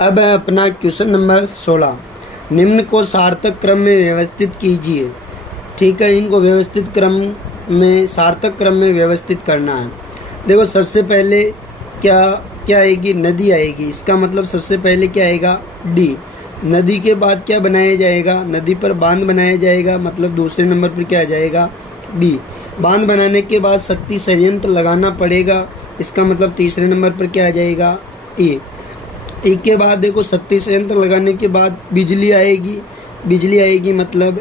अब है अपना क्वेश्चन नंबर 16। निम्न को सार्थक क्रम में व्यवस्थित कीजिए। ठीक है, इनको व्यवस्थित क्रम में, सार्थक क्रम में व्यवस्थित करना है। देखो सबसे पहले क्या क्या आएगी, नदी आएगी। इसका मतलब सबसे पहले क्या आएगा, डी। नदी के बाद क्या बनाया जाएगा, नदी पर बांध बनाया जाएगा, मतलब दूसरे नंबर पर क्या आ जाएगा, बी। बांध बनाने के बाद शक्ति संयंत्र लगाना पड़ेगा, इसका मतलब तीसरे नंबर पर क्या आ जाएगा, ए। ए के बाद देखो शक्ति संयंत्र लगाने के बाद बिजली आएगी, बिजली आएगी मतलब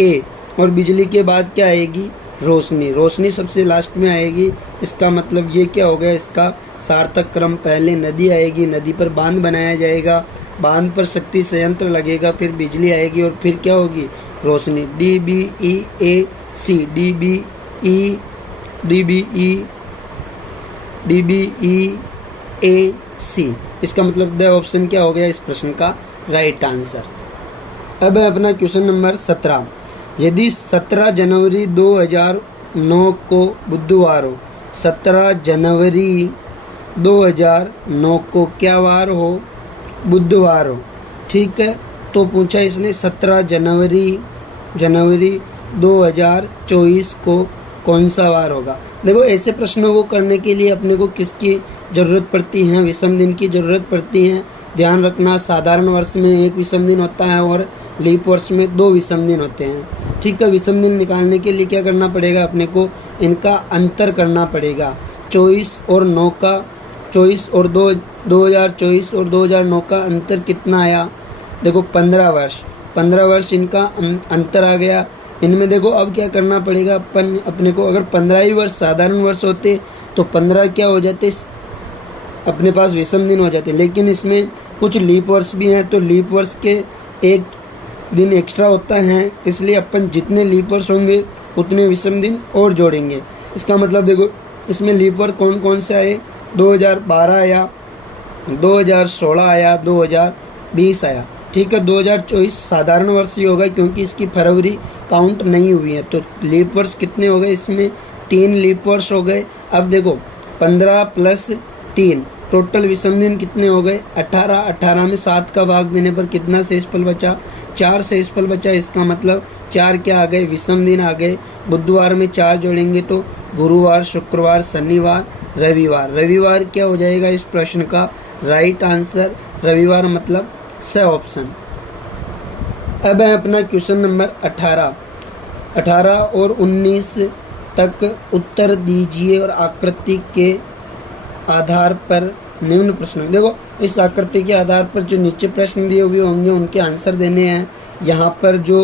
ए। और बिजली के बाद क्या आएगी, रोशनी। रोशनी सबसे लास्ट में आएगी, इसका मतलब ये क्या हो गया, इसका सार्थक क्रम। पहले नदी आएगी, नदी पर बांध बनाया जाएगा, बांध पर शक्ति संयंत्र लगेगा, फिर बिजली आएगी और फिर क्या होगी, रोशनी। डी बी ई ए सी, डी बी ई ए सी। इसका मतलब द ऑप्शन क्या हो गया इस प्रश्न का राइट आंसर। अब है अपना क्वेश्चन नंबर 17। यदि 17 जनवरी 2009 को बुधवार हो, 17 जनवरी 2009 को क्या वार हो, बुधवार हो। ठीक है, तो पूछा इसने 17 जनवरी 2024 को कौन सा वार होगा। देखो ऐसे प्रश्नों को करने के लिए अपने को किसकी ज़रूरत पड़ती है, विषम दिन की ज़रूरत पड़ती है। ध्यान रखना, साधारण वर्ष में 1 विषम दिन होता है और लीप वर्ष में 2 विषम दिन होते हैं। ठीक है, विषम दिन निकालने के लिए क्या करना पड़ेगा, अपने को इनका अंतर करना पड़ेगा। 24 और 9 का, 24 और 2024 और 2009 का अंतर कितना आया, देखो 15 वर्ष। 15 वर्ष इनका अंतर आ गया। इनमें देखो अब क्या करना पड़ेगा, अपने को अगर 15 ही वर्ष साधारण वर्ष होते तो 15 क्या हो जाते, अपने पास विषम दिन हो जाते। लेकिन इसमें कुछ लीप वर्ष भी हैं, तो लीप वर्ष के 1 दिन एक्स्ट्रा होता है, इसलिए अपन जितने लीप वर्ष होंगे उतने विषम दिन और जोड़ेंगे। इसका मतलब देखो इसमें लीप वर्ष कौन कौन से आए, 2012 आया, 2016 आया, 2020 आया। ठीक है, 2024 साधारण वर्ष ही होगा क्योंकि इसकी फरवरी काउंट नहीं हुई है। तो लीप वर्ष कितने हो गए, इसमें 3 लीप वर्ष हो गए। अब देखो 15 प्लस 3 टोटल विषम दिन कितने हो गए, 18। 18 में 7 का भाग देने पर कितना शेषफल बचा, 4 शेषफल बचा। इसका मतलब 4 क्या आ गए, विषम दिन आ गए। बुधवार में 4 जोड़ेंगे तो गुरुवार, शुक्रवार, शनिवार, रविवार। रविवार क्या हो जाएगा इस प्रश्न का राइट आंसर, रविवार मतलब स ऑप्शन। अब है अपना क्वेश्चन नंबर 18। 18 और 19 तक उत्तर दीजिए और आकृति के आधार पर निम्न प्रश्न। देखो इस आकृति के आधार पर जो नीचे प्रश्न दिए हुए होंगे उनके आंसर देने हैं। यहाँ पर जो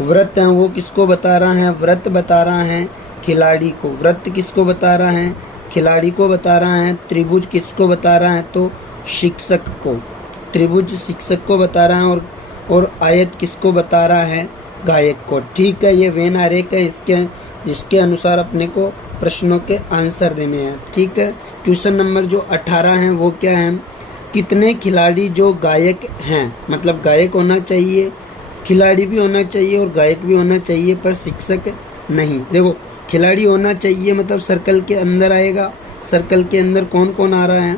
व्रत हैं वो किसको बता रहा है, व्रत बता रहा है खिलाड़ी को। व्रत किसको बता रहा है, खिलाड़ी को बता रहा है। त्रिभुज किसको बता रहा है, तो शिक्षक को। त्रिभुज शिक्षक को बता रहा है और आयत किसको बता रहा है, गायक को। ठीक है, ये वेन आरेख है जिसके अनुसार अपने को प्रश्नों के आंसर देने हैं। ठीक है, क्वेश्चन नंबर जो 18 है वो क्या है, कितने खिलाड़ी जो गायक हैं, मतलब गायक होना चाहिए, खिलाड़ी भी होना चाहिए और गायक भी होना चाहिए, पर शिक्षक नहीं। देखो खिलाड़ी होना चाहिए मतलब सर्कल के अंदर आएगा। सर्कल के अंदर कौन कौन आ रहा है,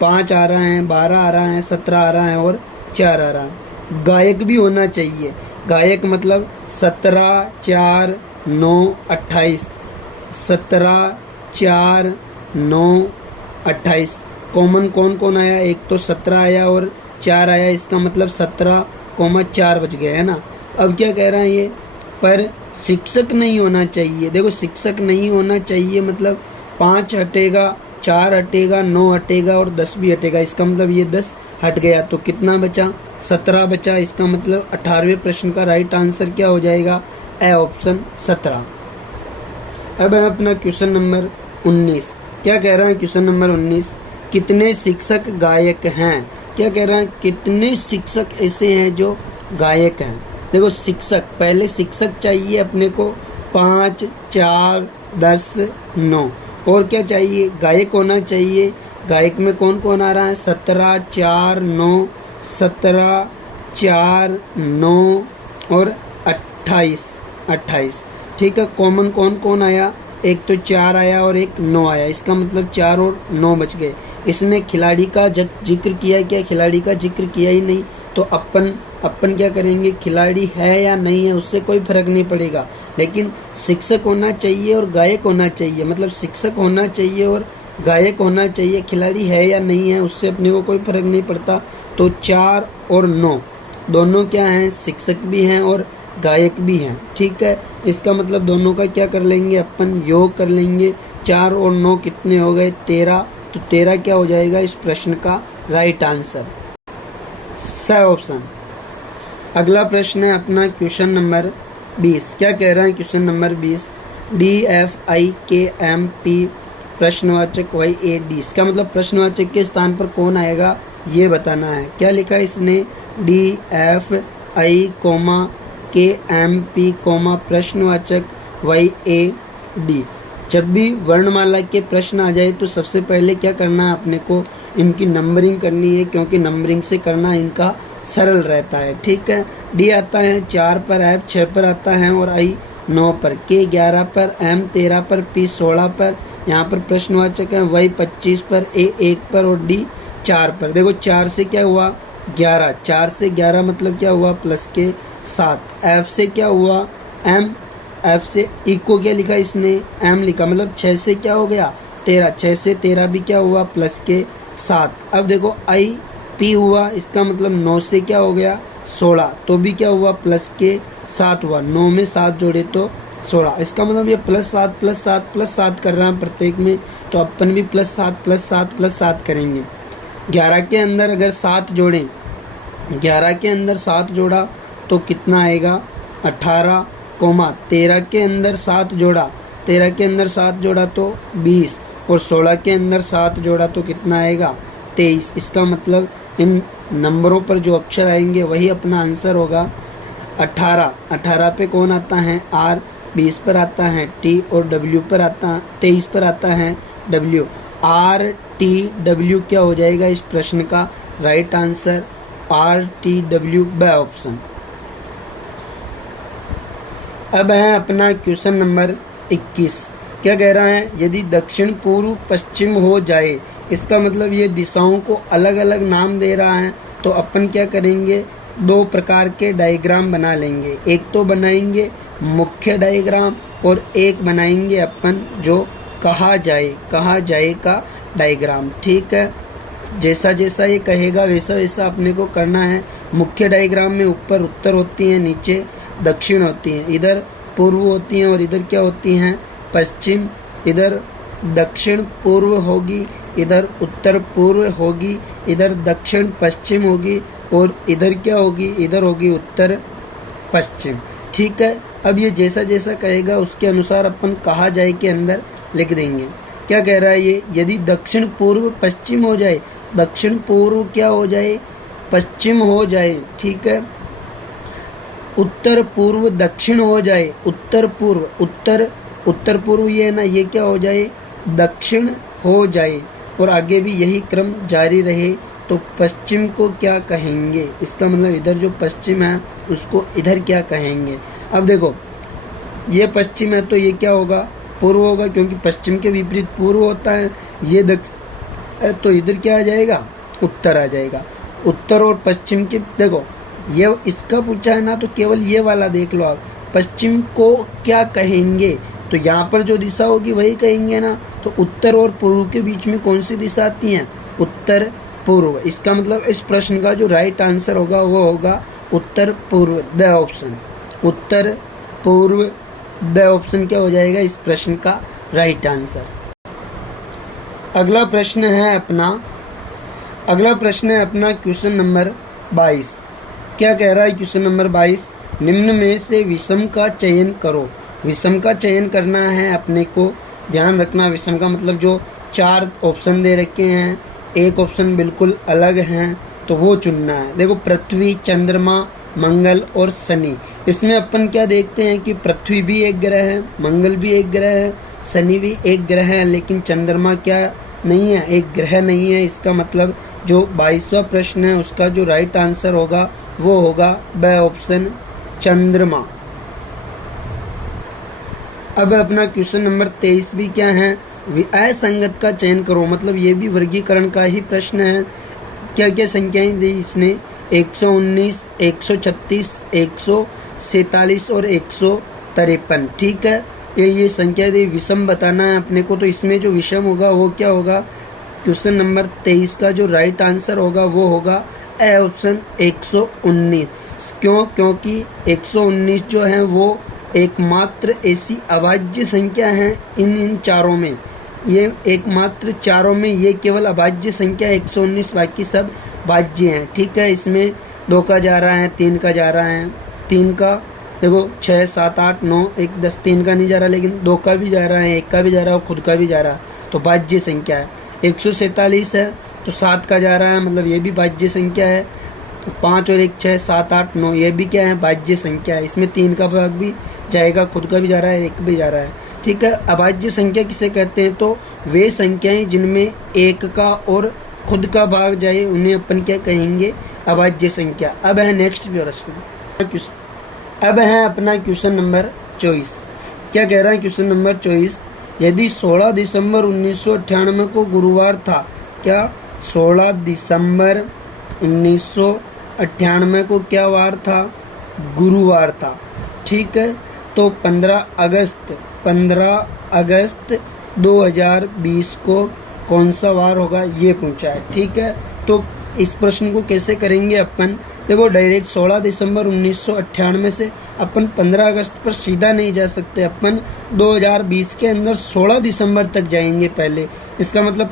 5 आ रहा है, 12 आ रहा है, 17 आ रहा है और 4 आ रहा है। गायक भी होना चाहिए, गायक मतलब 17, 4, 9, 28। 17, 4, 9, 28। कॉमन कौन कौन आया, एक तो 17 आया और 4 आया, इसका मतलब 17,4 बच गया है ना। अब क्या कह रहा है ये, पर शिक्षक नहीं होना चाहिए। देखो शिक्षक नहीं होना चाहिए मतलब 5 हटेगा, 4 हटेगा, 9 हटेगा और 10 भी हटेगा। इसका मतलब ये 10 हट गया तो कितना बचा, 17 बचा। इसका मतलब 18वें प्रश्न का राइट आंसर क्या हो जाएगा, ए ऑप्शन 17। अब है अपना क्वेश्चन नंबर 19। क्या कह रहा है क्वेश्चन नंबर 19, कितने शिक्षक गायक हैं। क्या कह रहा है, कितने शिक्षक ऐसे हैं जो गायक हैं। देखो शिक्षक, पहले शिक्षक चाहिए अपने को 5, 4, 10, 9 और क्या चाहिए, गायक होना चाहिए। गायक में कौन कौन आ रहा है, 17, 4, 9, 17, 4, 9 और 28। ठीक है, कॉमन कौन कौन आया, एक तो 4 आया और एक 9 आया। इसका मतलब 4 और 9 बच गए। इसने खिलाड़ी का जिक्र किया क्या? खिलाड़ी का जिक्र किया ही नहीं, तो अपन क्या करेंगे? खिलाड़ी है या नहीं है उससे कोई फर्क नहीं पड़ेगा, लेकिन शिक्षक होना चाहिए और गायक होना चाहिए, मतलब शिक्षक होना चाहिए और गायक होना चाहिए। खिलाड़ी है या नहीं है उससे अपने को कोई फर्क नहीं पड़ता। तो 4 और 9 दोनों क्या हैं? शिक्षक भी हैं और गायक भी हैं। ठीक है, इसका मतलब दोनों का क्या कर लेंगे? अपन योग कर लेंगे। 4 और 9 कितने हो गए? 13। तो 13 क्या हो जाएगा इस प्रश्न का राइट आंसर? स ऑप्शन। अगला प्रश्न है अपना क्वेश्चन नंबर 20। क्या कह रहा है क्वेश्चन नंबर 20? DFIKMP प्रश्नवाचक YAD, इसका मतलब प्रश्नवाचक के स्थान पर कौन आएगा ये बताना है। क्या लिखा है इसने? DFI, KMP, प्रश्नवाचक YAD। जब भी वर्णमाला के प्रश्न आ जाए तो सबसे पहले क्या करना है अपने को? इनकी नंबरिंग करनी है, क्योंकि नंबरिंग से करना इनका सरल रहता है। ठीक है, D आता है 4 पर, F 6 पर आता है और I 9 पर, K 11 पर, M 13 पर, P 16 पर, यहाँ पर प्रश्नवाचक है Y 25 पर, A 1 पर और D 4 पर। देखो 4 से क्या हुआ? 11, 4 से 11 मतलब क्या हुआ? प्लस के 7। F से क्या हुआ? M, F से E को क्या लिखा इसने? M लिखा, मतलब 6 से क्या हो गया? 13, 6 से 13 भी क्या हुआ? प्लस के 7। अब देखो I P हुआ, इसका मतलब 9 से क्या हो गया? 16, तो भी क्या हुआ? प्लस के 7 हुआ। 9 में 7 जोड़े तो 16, इसका मतलब ये +7 +7 +7 कर रहा है प्रत्येक में, तो अपन भी +7 +7 +7 करेंगे। 11 के अंदर अगर 7 जोड़ें, 11 के अंदर 7 जोड़ा तो कितना आएगा? 18, 13 के अंदर 7 जोड़ा, 13 के अंदर 7 जोड़ा तो 20, और 16 के अंदर 7 जोड़ा तो कितना आएगा? 23। इसका मतलब इन नंबरों पर जो अक्षर आएंगे वही अपना आंसर होगा। 18, 18 पे कौन आता है? R, 20 पर आता है T और W पर आता, 23 पर आता है W। RTW क्या हो जाएगा इस प्रश्न का राइट आंसर? RTW ब ऑप्शन। अब है अपना क्वेश्चन नंबर 21। क्या कह रहा है? यदि दक्षिण पूर्व पश्चिम हो जाए, इसका मतलब ये दिशाओं को अलग अलग नाम दे रहा है, तो अपन क्या करेंगे? 2 प्रकार के डायग्राम बना लेंगे। एक तो बनाएंगे मुख्य डायग्राम और एक बनाएंगे अपन जो कहा जाए का डायग्राम। ठीक है, जैसा जैसा ये कहेगा वैसा वैसा अपने को करना है। मुख्य डायग्राम में ऊपर उत्तर होती है, नीचे दक्षिण होती हैं, इधर पूर्व होती हैं और इधर क्या होती हैं? पश्चिम। इधर दक्षिण पूर्व होगी, इधर उत्तर पूर्व होगी, इधर दक्षिण पश्चिम होगी और इधर क्या होगी? इधर होगी उत्तर पश्चिम। ठीक है, अब ये जैसा जैसा कहेगा उसके अनुसार अपन कहा जाए के अंदर लिख देंगे। क्या कह रहा है ये? यदि दक्षिण पूर्व पश्चिम हो जाए, दक्षिण पूर्व क्या हो जाए? पश्चिम हो जाए। ठीक है, उत्तर पूर्व दक्षिण हो जाए, उत्तर पूर्व ये है ना, ये क्या हो जाए? दक्षिण हो जाए, और आगे भी यही क्रम जारी रहे तो पश्चिम को क्या कहेंगे? इसका मतलब इधर जो पश्चिम है उसको इधर क्या कहेंगे? अब देखो ये पश्चिम है तो ये क्या होगा? पूर्व होगा, क्योंकि पश्चिम के विपरीत पूर्व होता है। ये दक्षिण तो इधर क्या आ जाएगा? उत्तर आ जाएगा। उत्तर और पश्चिम के देखो ये इसका पूछा है ना, तो केवल ये वाला देख लो आप, पश्चिम को क्या कहेंगे? तो यहाँ पर जो दिशा होगी वही कहेंगे ना। तो उत्तर और पूर्व के बीच में कौन सी दिशा आती है? उत्तर पूर्व। इसका मतलब इस प्रश्न का जो राइट आंसर होगा वो होगा उत्तर पूर्व द ऑप्शन। उत्तर पूर्व द ऑप्शन क्या हो जाएगा इस प्रश्न का राइट आंसर। अगला प्रश्न है अपना क्वेश्चन नंबर 22। क्या कह रहा है क्वेश्चन नंबर 22? निम्न में से विषम का चयन करो। विषम का चयन करना है अपने को, ध्यान रखना। विषम का मतलब जो 4 ऑप्शन दे रखे हैं, एक ऑप्शन बिल्कुल अलग हैं तो वो चुनना है। देखो पृथ्वी, चंद्रमा, मंगल और शनि। इसमें अपन क्या देखते हैं कि पृथ्वी भी एक ग्रह है, मंगल भी एक ग्रह है, शनि भी एक ग्रह है, लेकिन चंद्रमा क्या नहीं है? एक ग्रह नहीं है। इसका मतलब जो 22वां प्रश्न है उसका जो राइट आंसर होगा वो होगा ब ऑप्शन चंद्रमा। अब अपना क्वेश्चन नंबर 23 भी क्या है असंगत का चयन करो, मतलब ये भी वर्गीकरण का ही प्रश्न है। क्या क्या संख्याएं दी इसने, 119, 136, 147 और 153। ठीक है, ये संख्या दी, विषम बताना है अपने को। तो इसमें जो विषम होगा वो क्या होगा, क्वेश्चन नंबर 23 का जो राइट आंसर होगा वो होगा ए ऑप्शन 119। क्यों, क्योंकि 119 जो है वो एकमात्र ऐसी अभाज्य संख्या है इन चारों में, ये एकमात्र चारों में ये केवल अभाज्य संख्या 119, बाकी सब भाज्य हैं। ठीक है, इसमें 2 का जा रहा है, 3 का जा रहा है, 3 का देखो 6, 7, 8, 9, 1, 10, 3 का नहीं जा रहा, लेकिन 2 का भी जा रहा है, 1 का भी जा रहा है और खुद का भी जा रहा है, तो भाज्य संख्या है। 147 है तो 7 का जा रहा है, मतलब ये भी भाज्य संख्या है। 5 और 1 6, 7, 8, 9 ये भी क्या है, भाज्य संख्या है। इसमें 3 का भाग भी जाएगा, खुद का भी जा रहा है, 1 भी जा रहा है। ठीक है, अभाज्य संख्या किसे कहते हैं, तो वे संख्याएं जिनमें 1 का और खुद का भाग जाए उन्हें अपन क्या कहेंगे, अभाज्य संख्या। अब है नेक्स्ट प्रश्न, अब है अपना क्वेश्चन नंबर 24। क्या कह रहा है क्वेश्चन नंबर 24, यदि 16 दिसंबर 1998 को गुरुवार था, क्या 16 दिसंबर 1998 को क्या वार था, गुरुवार था। ठीक है, तो 15 अगस्त 2020 को कौन सा वार होगा ये पूछा है। ठीक है, तो इस प्रश्न को कैसे करेंगे अपन, देखो डायरेक्ट 16 दिसंबर 1998 से अपन 15 अगस्त पर सीधा नहीं जा सकते, अपन 2020 के अंदर 16 दिसंबर तक जाएंगे पहले। इसका मतलब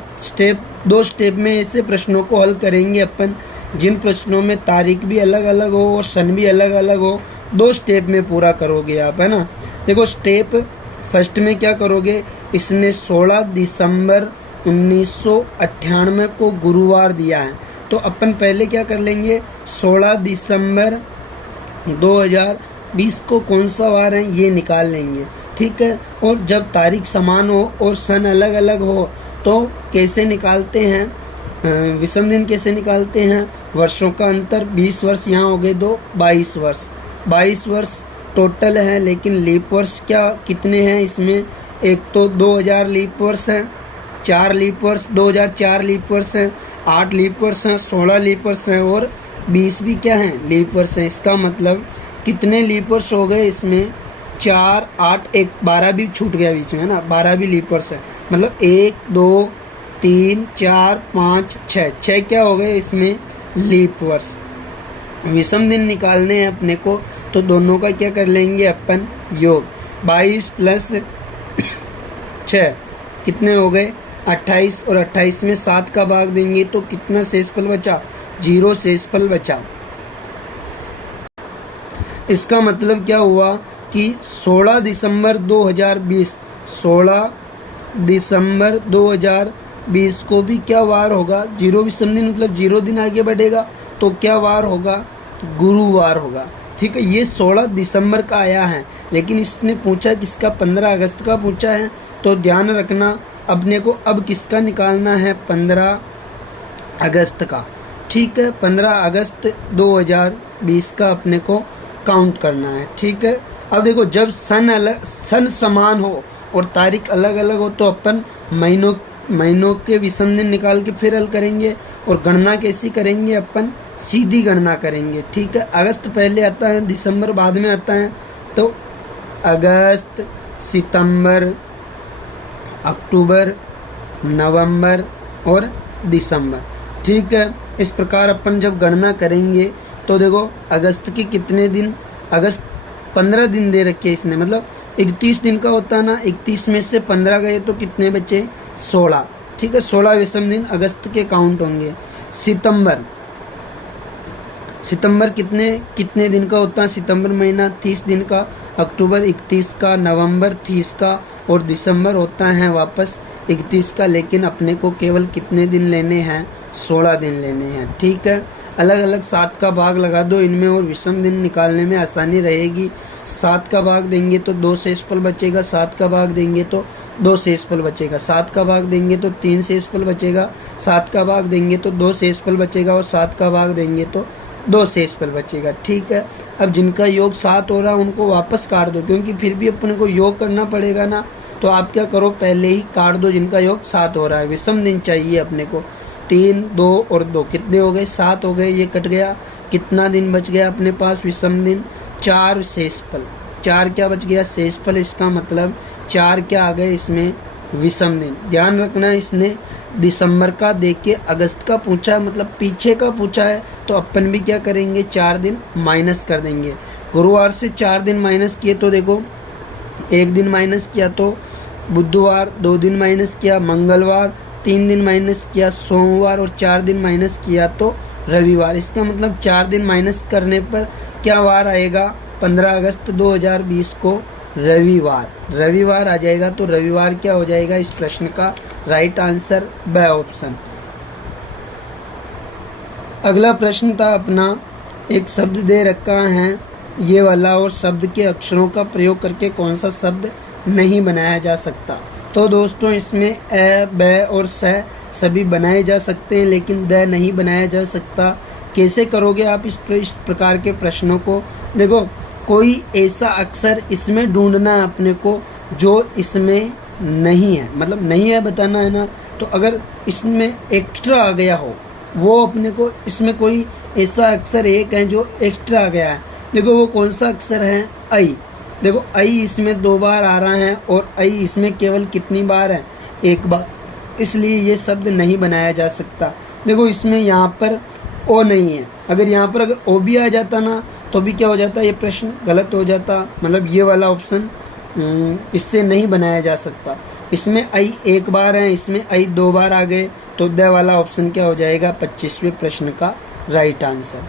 दो स्टेप में ऐसे प्रश्नों को हल करेंगे अपन, जिन प्रश्नों में तारीख भी अलग अलग हो और सन भी अलग अलग हो, 2 स्टेप में पूरा करोगे आप, है ना। देखो स्टेप फर्स्ट में क्या करोगे, इसने 16 दिसंबर 1998 को गुरुवार दिया है, तो अपन पहले क्या कर लेंगे, 16 दिसंबर 2020 को कौन सा वार है ये निकाल लेंगे। ठीक है, और जब तारीख समान हो और सन अलग अलग हो तो कैसे निकालते हैं, विषम दिन कैसे निकालते हैं, वर्षों का अंतर 20 वर्ष यहाँ हो गए, 22 वर्ष, 22 वर्ष टोटल है, लेकिन लीप वर्ष क्या कितने हैं इसमें, एक तो 2000 लीप वर्ष है, 4 लीप वर्ष 2004 लीप वर्ष है, 8 लीप वर्ष है, 16 लीप वर्ष है और 20 भी क्या है, लीप वर्ष है। इसका मतलब कितने लीप वर्ष हो गए इसमें, 4, 8, 1, 12 भी छूट गया बीच में, है ना, 12 भी लीप वर्ष है। मतलब 1, 2, 3, 4, 5, 6 क्या हो गए इसमें, लीप वर्ष। विषम दिन निकालने हैं अपने को, तो दोनों का क्या कर लेंगे अपन, योग। 22 प्लस 6 कितने हो गए, 28, और 28 में 7 का भाग देंगे तो कितना शेषफल बचा, 0 शेषफल बचा। इसका मतलब क्या हुआ कि 16 दिसंबर 2020, 16 दिसंबर 2020 को भी क्या वार होगा, 0 विषम दिन, मतलब 0 दिन आगे बढ़ेगा तो क्या वार होगा, गुरुवार होगा। ठीक है, ये 16 दिसंबर का आया है, लेकिन इसने पूछा किसका, 15 अगस्त का पूछा है, तो ध्यान रखना अपने को अब किसका निकालना है, 15 अगस्त का। ठीक है, 15 अगस्त 2020 का अपने को काउंट करना है। ठीक है, अब देखो जब सन समान हो और तारीख अलग अलग हो तो अपन महीनों के विषम दिन निकाल के फिर हल करेंगे, और गणना कैसी करेंगे अपन, सीधी गणना करेंगे। ठीक है, अगस्त पहले आता है, दिसंबर बाद में आता है, तो अगस्त, सितंबर, अक्टूबर, नवंबर और दिसंबर। ठीक है, इस प्रकार अपन जब गणना करेंगे तो देखो अगस्त के कितने दिन, अगस्त 15 दिन दे रखे इसने, मतलब 31 दिन का होता है ना, 31 में से 15 गए तो कितने बचे, 16। ठीक है, 16 विषम दिन अगस्त के काउंट होंगे। सितंबर कितने दिन का होता है, सितंबर महीना 30 दिन का, अक्टूबर 31 का, नवंबर 30 का और दिसंबर होता है वापस 31 का, लेकिन अपने को केवल कितने दिन लेने हैं, 16 दिन लेने हैं। ठीक है, अलग अलग 7 का भाग लगा दो इनमें और विषम दिन निकालने में आसानी रहेगी। 7 का भाग देंगे तो 2 शेषफल बचेगा, 7 का भाग देंगे तो 2 शेषफल बचेगा, 7 का भाग देंगे तो 3 शेषफल बचेगा, 7 का भाग देंगे तो 2 शेषफल बचेगा और 7 का भाग देंगे तो 2 शेषफल बचेगा। ठीक है, अब जिनका योग 7 हो रहा है उनको वापस काट दो, क्योंकि फिर भी अपने को योग करना पड़ेगा ना, तो आप क्या करो, पहले ही काट दो जिनका योग 7 हो रहा है। विषम दिन चाहिए अपने को। 3, 2 और 2 कितने हो गए, 7 हो गए, ये कट गया। कितना दिन बच गया अपने पास विषम दिन, 4 शेषफल। 4 क्या बच गया, शेषफल। इसका मतलब 4 क्या आ गए इसमें, विषम दिन। ध्यान रखना, इसने दिसंबर का देख के अगस्त का पूछा है, मतलब पीछे का पूछा है, तो अपन भी क्या करेंगे, 4 दिन माइनस कर देंगे। गुरुवार से 4 दिन माइनस किए तो देखो 1 दिन माइनस किया तो बुधवार, 2 दिन माइनस किया मंगलवार, 3 दिन माइनस किया सोमवार और 4 दिन माइनस किया तो रविवार। इसका मतलब 4 दिन माइनस करने पर क्या वार आएगा, 15 अगस्त 2020 को रविवार आ जाएगा। तो रविवार क्या हो जाएगा इस प्रश्न का राइट आंसर, ब ऑप्शन। अगला प्रश्न था अपना, एक शब्द दे रखा है ये वाला, और शब्द के अक्षरों का प्रयोग करके कौन सा शब्द नहीं बनाया जा सकता। तो दोस्तों इसमें ए, ब और स सभी बनाए जा सकते हैं, लेकिन द नहीं बनाया जा सकता। कैसे करोगे आप इस प्रकार के प्रश्नों को, देखो कोई ऐसा अक्षर इसमें ढूंढना है अपने को जो इसमें नहीं है, मतलब नहीं है बताना है ना। तो अगर इसमें एक्स्ट्रा आ गया हो, वो अपने को इसमें कोई ऐसा अक्षर एक है जो एक्स्ट्रा आ गया है। देखो वो कौन सा अक्षर है, आई। देखो आई इसमें 2 बार आ रहा है और आई इसमें केवल कितनी बार है, 1 बार, इसलिए ये शब्द नहीं बनाया जा सकता। देखो इसमें यहाँ पर ओ नहीं है, अगर यहाँ पर अगर ओ भी आ जाता ना तो भी क्या हो जाता, ये प्रश्न गलत हो जाता, मतलब ये वाला ऑप्शन इससे नहीं बनाया जा सकता। इसमें आई 1 बार है, इसमें आई 2 बार आ गए, तो द वाला ऑप्शन क्या हो जाएगा 25वें प्रश्न का राइट आंसर।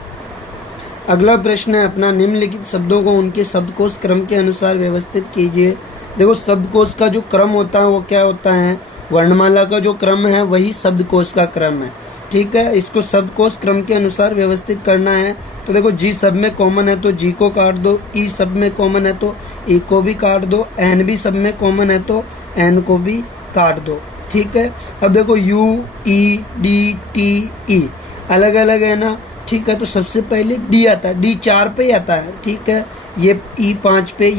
अगला प्रश्न है अपना, निम्नलिखित शब्दों को उनके शब्दकोश क्रम के अनुसार व्यवस्थित कीजिए। देखो शब्दकोश का जो क्रम होता है वो क्या होता है, वर्णमाला का जो क्रम है वही शब्दकोश का क्रम है, ठीक है। इसको शब्दकोश क्रम के अनुसार व्यवस्थित करना है। तो देखो जी सब में कॉमन है तो जी को काट दो, ई सब में कॉमन है तो ई को भी काट दो, एन भी सब में कॉमन है तो एन को भी काट दो, ठीक है। अब देखो यू, ई, डी, टी, ई अलग अलग है ना, ठीक है। तो सबसे पहले डी आता है, डी 4 पे ही आता है, ठीक है। ये ई 5 पे,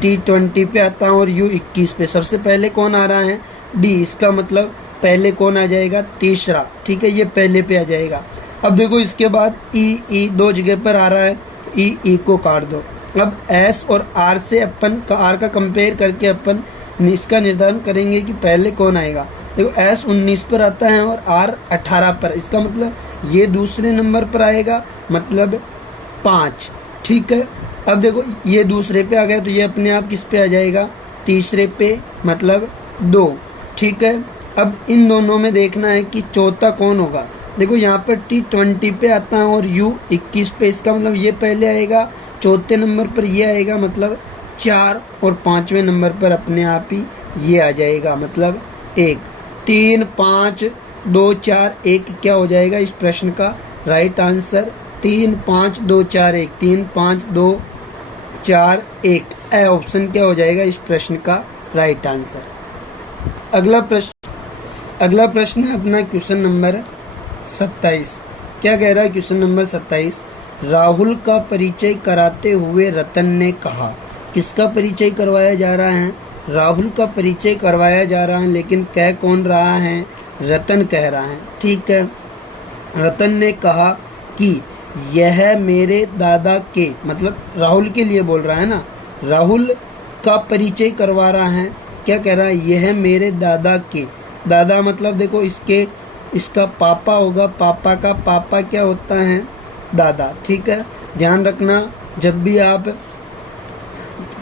टी 20 पे आता है और यू 21 पे। सबसे पहले कौन आ रहा है, डी। इसका मतलब पहले कौन आ जाएगा, तीसरा, ठीक है, ये पहले पे आ जाएगा। अब देखो इसके बाद ई 2 जगह पर आ रहा है, ई को काट दो। अब एस और आर से अपन आर का कंपेयर करके अपन इसका निर्धारण करेंगे कि पहले कौन आएगा। देखो एस 19 पर आता है और आर 18 पर, इसका मतलब ये दूसरे नंबर पर आएगा, मतलब 5, ठीक है। अब देखो ये दूसरे पे आ गया तो ये अपने आप किस पे आ जाएगा, तीसरे पे, मतलब 2, ठीक है। अब इन दोनों में देखना है कि चौथा कौन होगा। देखो यहाँ पर टी 20 पे आता है और यू 21 पे, इसका मतलब ये पहले आएगा, चौथे नंबर पर ये आएगा, मतलब 4, और 5वें नंबर पर अपने आप ही ये आ जाएगा, मतलब 1। 3, 5, 2, 4, 1 क्या हो जाएगा इस प्रश्न का राइट आंसर, 3, 5, 2, 4, 1, 3, 5, 2, 4, 1 ए ऑप्शन क्या हो जाएगा इस प्रश्न का राइट आंसर। अगला प्रश्न है अपना क्वेश्चन नंबर 27। क्या कह रहा है क्वेश्चन नंबर 27, राहुल का परिचय कराते हुए रतन ने कहा। किसका परिचय करवाया जा रहा है, राहुल का परिचय करवाया जा रहा है, लेकिन कह कौन रहा है, रतन कह रहा है, ठीक है। रतन ने कहा कि यह मेरे दादा के, मतलब राहुल के लिए बोल रहा है ना, राहुल का परिचय करवा रहा है, क्या कह रहा है, यह मेरे दादा के, दादा मतलब देखो इसका पापा होगा, पापा का पापा क्या होता है, दादा, ठीक है। ध्यान रखना जब भी आप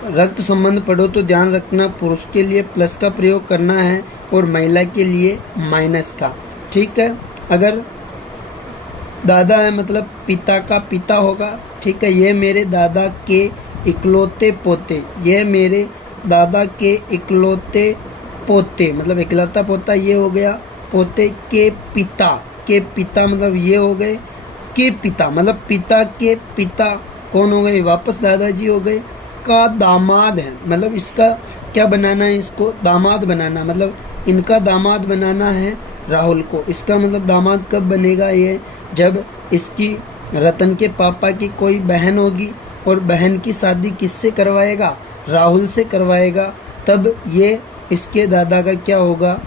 रक्त संबंध पढ़ो तो ध्यान रखना पुरुष के लिए प्लस का प्रयोग करना है और महिला के लिए माइनस का, ठीक है। अगर दादा है मतलब पिता का पिता होगा, ठीक है। ये मेरे दादा के इकलौते पोते, ये मेरे दादा के इकलौते पोते, मतलब इकलौता पोता ये हो गया, पोते के पिता मतलब ये हो गए, के पिता मतलब पिता के पिता कौन हो गए, वापस दादाजी हो गए, का दामाद है, मतलब इसका क्या बनाना है, इसको दामाद बनाना, मतलब इनका दामाद बनाना है राहुल को। इसका मतलब दामाद कब बनेगा, ये जब इसकी रतन के पापा की कोई बहन होगी और बहन की शादी किससे करवाएगा, राहुल से करवाएगा, तब ये इसके दादा का क्या होगा,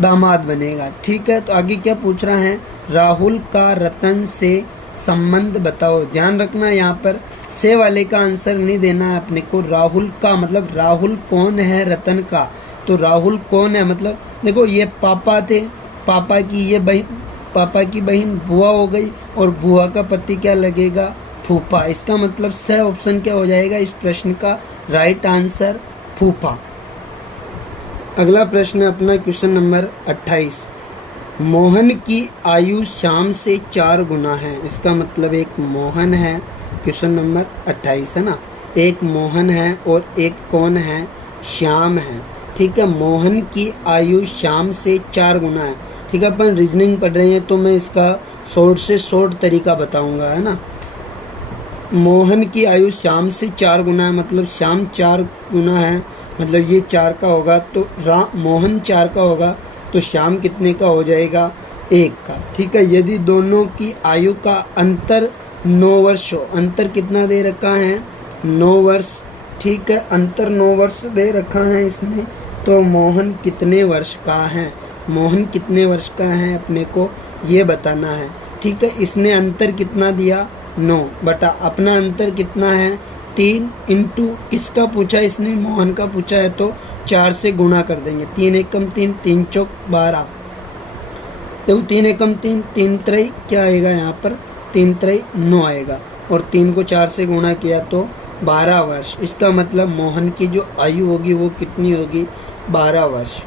दामाद बनेगा। ठीक है, तो आगे क्या पूछ रहा है, राहुल का रतन से संबंध बताओ। ध्यान रखना यहाँ पर से वाले का आंसर नहीं देना है अपने को। राहुल का मतलब राहुल कौन है रतन का, तो राहुल कौन है मतलब देखो ये पापा थे, पापा की ये बहन, पापा की बहन बुआ हो गई और बुआ का पति क्या लगेगा, फूफा। इसका मतलब स ऑप्शन क्या हो जाएगा इस प्रश्न का राइट आंसर फूफा। अगला प्रश्न है अपना क्वेश्चन नंबर 28। मोहन की आयु श्याम से 4 गुना है। इसका मतलब एक मोहन है, क्वेश्चन नंबर 28 है ना, एक मोहन है और एक कौन है, श्याम है। ठीक है, मोहन की आयु श्याम से 4 गुना है। ठीक है, अपन रीजनिंग पढ़ रहे हैं तो मैं इसका शॉर्ट से शॉर्ट तरीका बताऊंगा, है ना। मोहन की आयु श्याम से 4 गुना है, मतलब श्याम 4 गुना है, मतलब ये 4 का होगा तो मोहन 4 का होगा तो श्याम कितने का हो जाएगा, 1 का। ठीक है, यदि दोनों की आयु का अंतर 9 वर्ष हो, अंतर कितना दे रखा है, 9 वर्ष। ठीक है, अंतर 9 वर्ष दे रखा है इसमें, तो मोहन कितने वर्ष का है, मोहन कितने वर्ष का है अपने को ये बताना है। ठीक है, इसने अंतर कितना दिया, 9 बटा अपना अंतर कितना है, 3 इंटू किसका पूछा इसने, मोहन का पूछा है तो 4 से गुणा कर देंगे। 3 एकम 3, 3 चौक 12। तो 3 एकम 3, 3 त्रय क्या आएगा यहाँ पर, 3 त्रय 9 आएगा और 3 को 4 से गुणा किया तो 12 वर्ष। इसका मतलब मोहन की जो आयु होगी वो कितनी होगी, 12 वर्ष।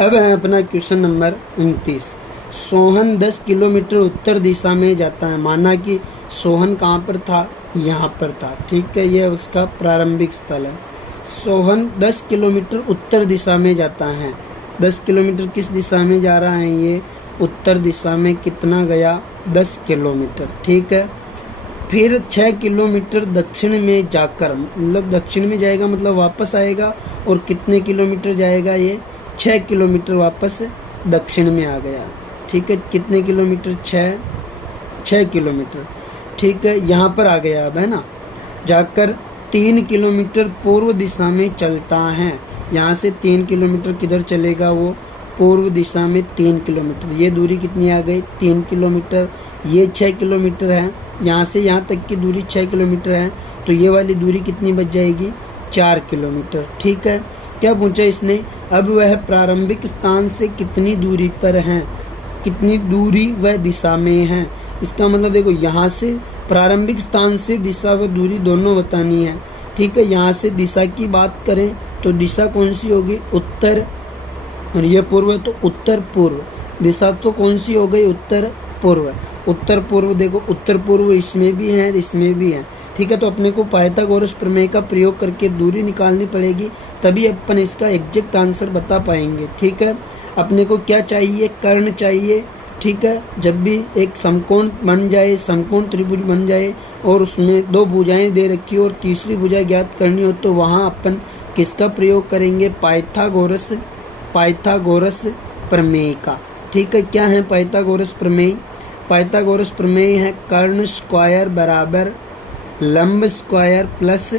अब है अपना क्वेश्चन नंबर 29। सोहन 10 किलोमीटर उत्तर दिशा में जाता है। माना कि सोहन कहाँ पर था, यहाँ पर था। ठीक है, यह उसका प्रारंभिक स्थल है। सोहन 10 किलोमीटर उत्तर दिशा में जाता है। 10 किलोमीटर किस दिशा में जा रहा है, ये उत्तर दिशा में कितना गया, 10 किलोमीटर। ठीक है, फिर 6 किलोमीटर दक्षिण में जाकर, मतलब दक्षिण में जाएगा मतलब वापस आएगा और कितने किलोमीटर जाएगा, ये 6 किलोमीटर वापस दक्षिण में आ गया। ठीक है, कितने किलोमीटर, 6 किलोमीटर। ठीक है, यहाँ पर आ गया अब, है ना। जाकर 3 किलोमीटर पूर्व दिशा में चलता है। यहाँ से 3 किलोमीटर किधर चलेगा, वो पूर्व दिशा में 3 किलोमीटर। ये दूरी कितनी आ गई, 3 किलोमीटर। ये 6 किलोमीटर है, यहाँ से यहाँ तक की दूरी 6 किलोमीटर है, तो ये वाली दूरी कितनी बच जाएगी, 4 किलोमीटर। ठीक है, क्या पूछा इसने, अब वह प्रारंभिक स्थान से कितनी दूरी पर है, कितनी दूरी वह दिशा में है। इसका मतलब देखो यहाँ से प्रारंभिक स्थान से दिशा व दूरी दोनों बतानी है। ठीक है, यहाँ से दिशा की बात करें तो दिशा कौन सी होगी, उत्तर, और ये पूर्व है तो उत्तर पूर्व। दिशा तो कौन सी हो गई, उत्तर पूर्व। उत्तर पूर्व देखो, उत्तर पूर्व इसमें भी है, इसमें भी है। ठीक है, तो अपने को पाइथागोरस प्रमेय का प्रयोग करके दूरी निकालनी पड़ेगी, तभी अपन इसका एग्जैक्ट आंसर बता पाएंगे। ठीक है, अपने को क्या चाहिए, कर्ण चाहिए। ठीक है, जब भी एक समकोण बन जाए, समकोण त्रिभुज बन जाए और उसमें 2 भुजाएं दे रखी हो और तीसरी भुजा ज्ञात करनी हो तो वहाँ अपन किसका प्रयोग करेंगे, पाइथागोरस प्रमेय का। ठीक है, क्या है पाइथागोरस प्रमेय, पाइथागोरस प्रमेय है कर्ण स्क्वायर बराबर लंब स्क्वायर प्लस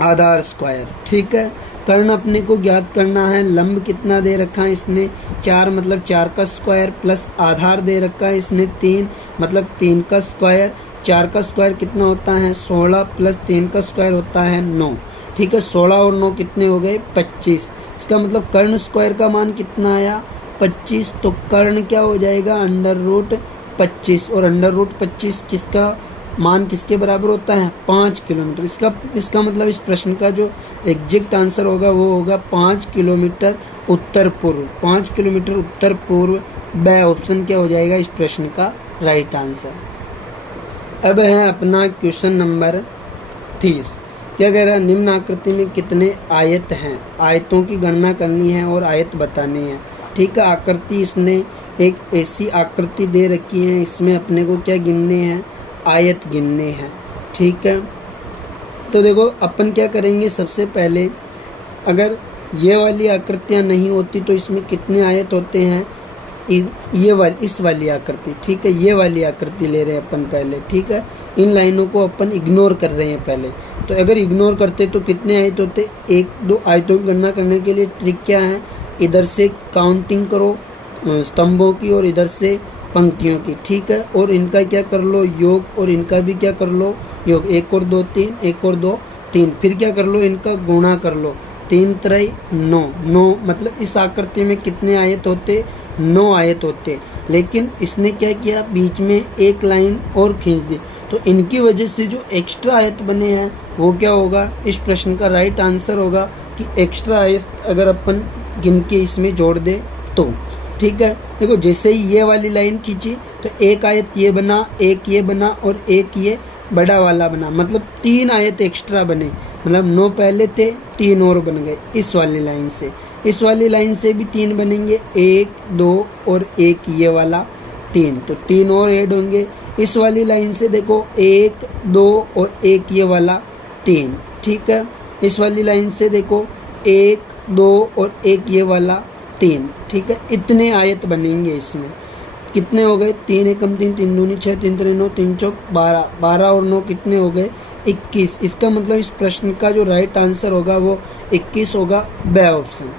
आधार स्क्वायर। ठीक है, कर्ण अपने को ज्ञात करना है, लंब कितना दे रखा है इसने 4, मतलब 4 का स्क्वायर, प्लस आधार दे रखा है इसने 3, मतलब 3 का स्क्वायर। 4 का स्क्वायर कितना होता है 16, प्लस 3 का स्क्वायर होता है 9। ठीक है, 16 और 9 कितने हो गए 25। इसका मतलब कर्ण स्क्वायर का मान कितना आया 25, तो कर्ण क्या हो जाएगा √25, और √25 किसका मान किसके बराबर होता है 5 किलोमीटर। इसका मतलब इस प्रश्न का जो एग्जैक्ट आंसर होगा वो होगा 5 किलोमीटर उत्तर पूर्व। 5 किलोमीटर उत्तर पूर्व, ब ऑप्शन क्या हो जाएगा इस प्रश्न का राइट आंसर। अब है अपना क्वेश्चन नंबर 30। क्या कह रहा है, निम्न आकृति में कितने आयत हैं, आयतों की गणना करनी है और आयत बतानी है। ठीक है, आकृति इसने एक ऐसी आकृति दे रखी है, इसमें अपने को क्या गिनने हैं, आयत गिनने हैं। ठीक है, तो देखो अपन क्या करेंगे, सबसे पहले अगर ये वाली आकृतियाँ नहीं होती तो इसमें कितने आयत होते हैं, इस वाली आकृति, ठीक है, ये वाली आकृति ले रहे हैं अपन पहले, ठीक है। इन लाइनों को अपन इग्नोर कर रहे हैं पहले। तो अगर इग्नोर करते तो कितने आयत होते, 1 2 आयतों की गणना करने के लिए ट्रिक क्या है, इधर से काउंटिंग करो स्तंभों की और इधर से पंक्तियों की, ठीक है। और इनका क्या कर लो योग, और इनका भी क्या कर लो योग, 1 और 2 3, 1 और 2 3, फिर क्या कर लो इनका गुणा कर लो, 3 3 9 9, मतलब इस आकृति में कितने आयत होते, 9 आयत होते। लेकिन इसने क्या किया, बीच में एक लाइन और खींच दी, तो इनकी वजह से जो एक्स्ट्रा आयत बने हैं वो क्या होगा, इस प्रश्न का राइट आंसर होगा कि एक्स्ट्रा आयत अगर अपन गिन के इसमें जोड़ दे तो, ठीक है। देखो जैसे ही ये वाली लाइन खींची तो एक आयत ये बना, एक ये बना और एक ये बड़ा वाला बना, मतलब 3 आयत एक्स्ट्रा बने, मतलब 9 पहले थे 3 और बन गए इस वाली लाइन से। इस वाली लाइन से भी 3 बनेंगे, 1 2 और एक ये वाला 3, तो 3 और ऐड होंगे। इस वाली लाइन से देखो 1 2 और एक ये वाला 3, ठीक है। इस वाली लाइन से देखो 1 2 और एक ये वाला 3, ठीक है। इतने आयत बनेंगे इसमें, कितने हो गए, 3 एकम 3, 3 दूनी 6, 3 3 9, 3 चौक 12, 12 और 9 कितने हो गए, 21। इसका मतलब इस प्रश्न का जो राइट आंसर होगा वो 21 होगा, बी ऑप्शन।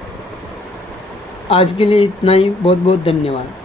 आज के लिए इतना ही, बहुत बहुत धन्यवाद।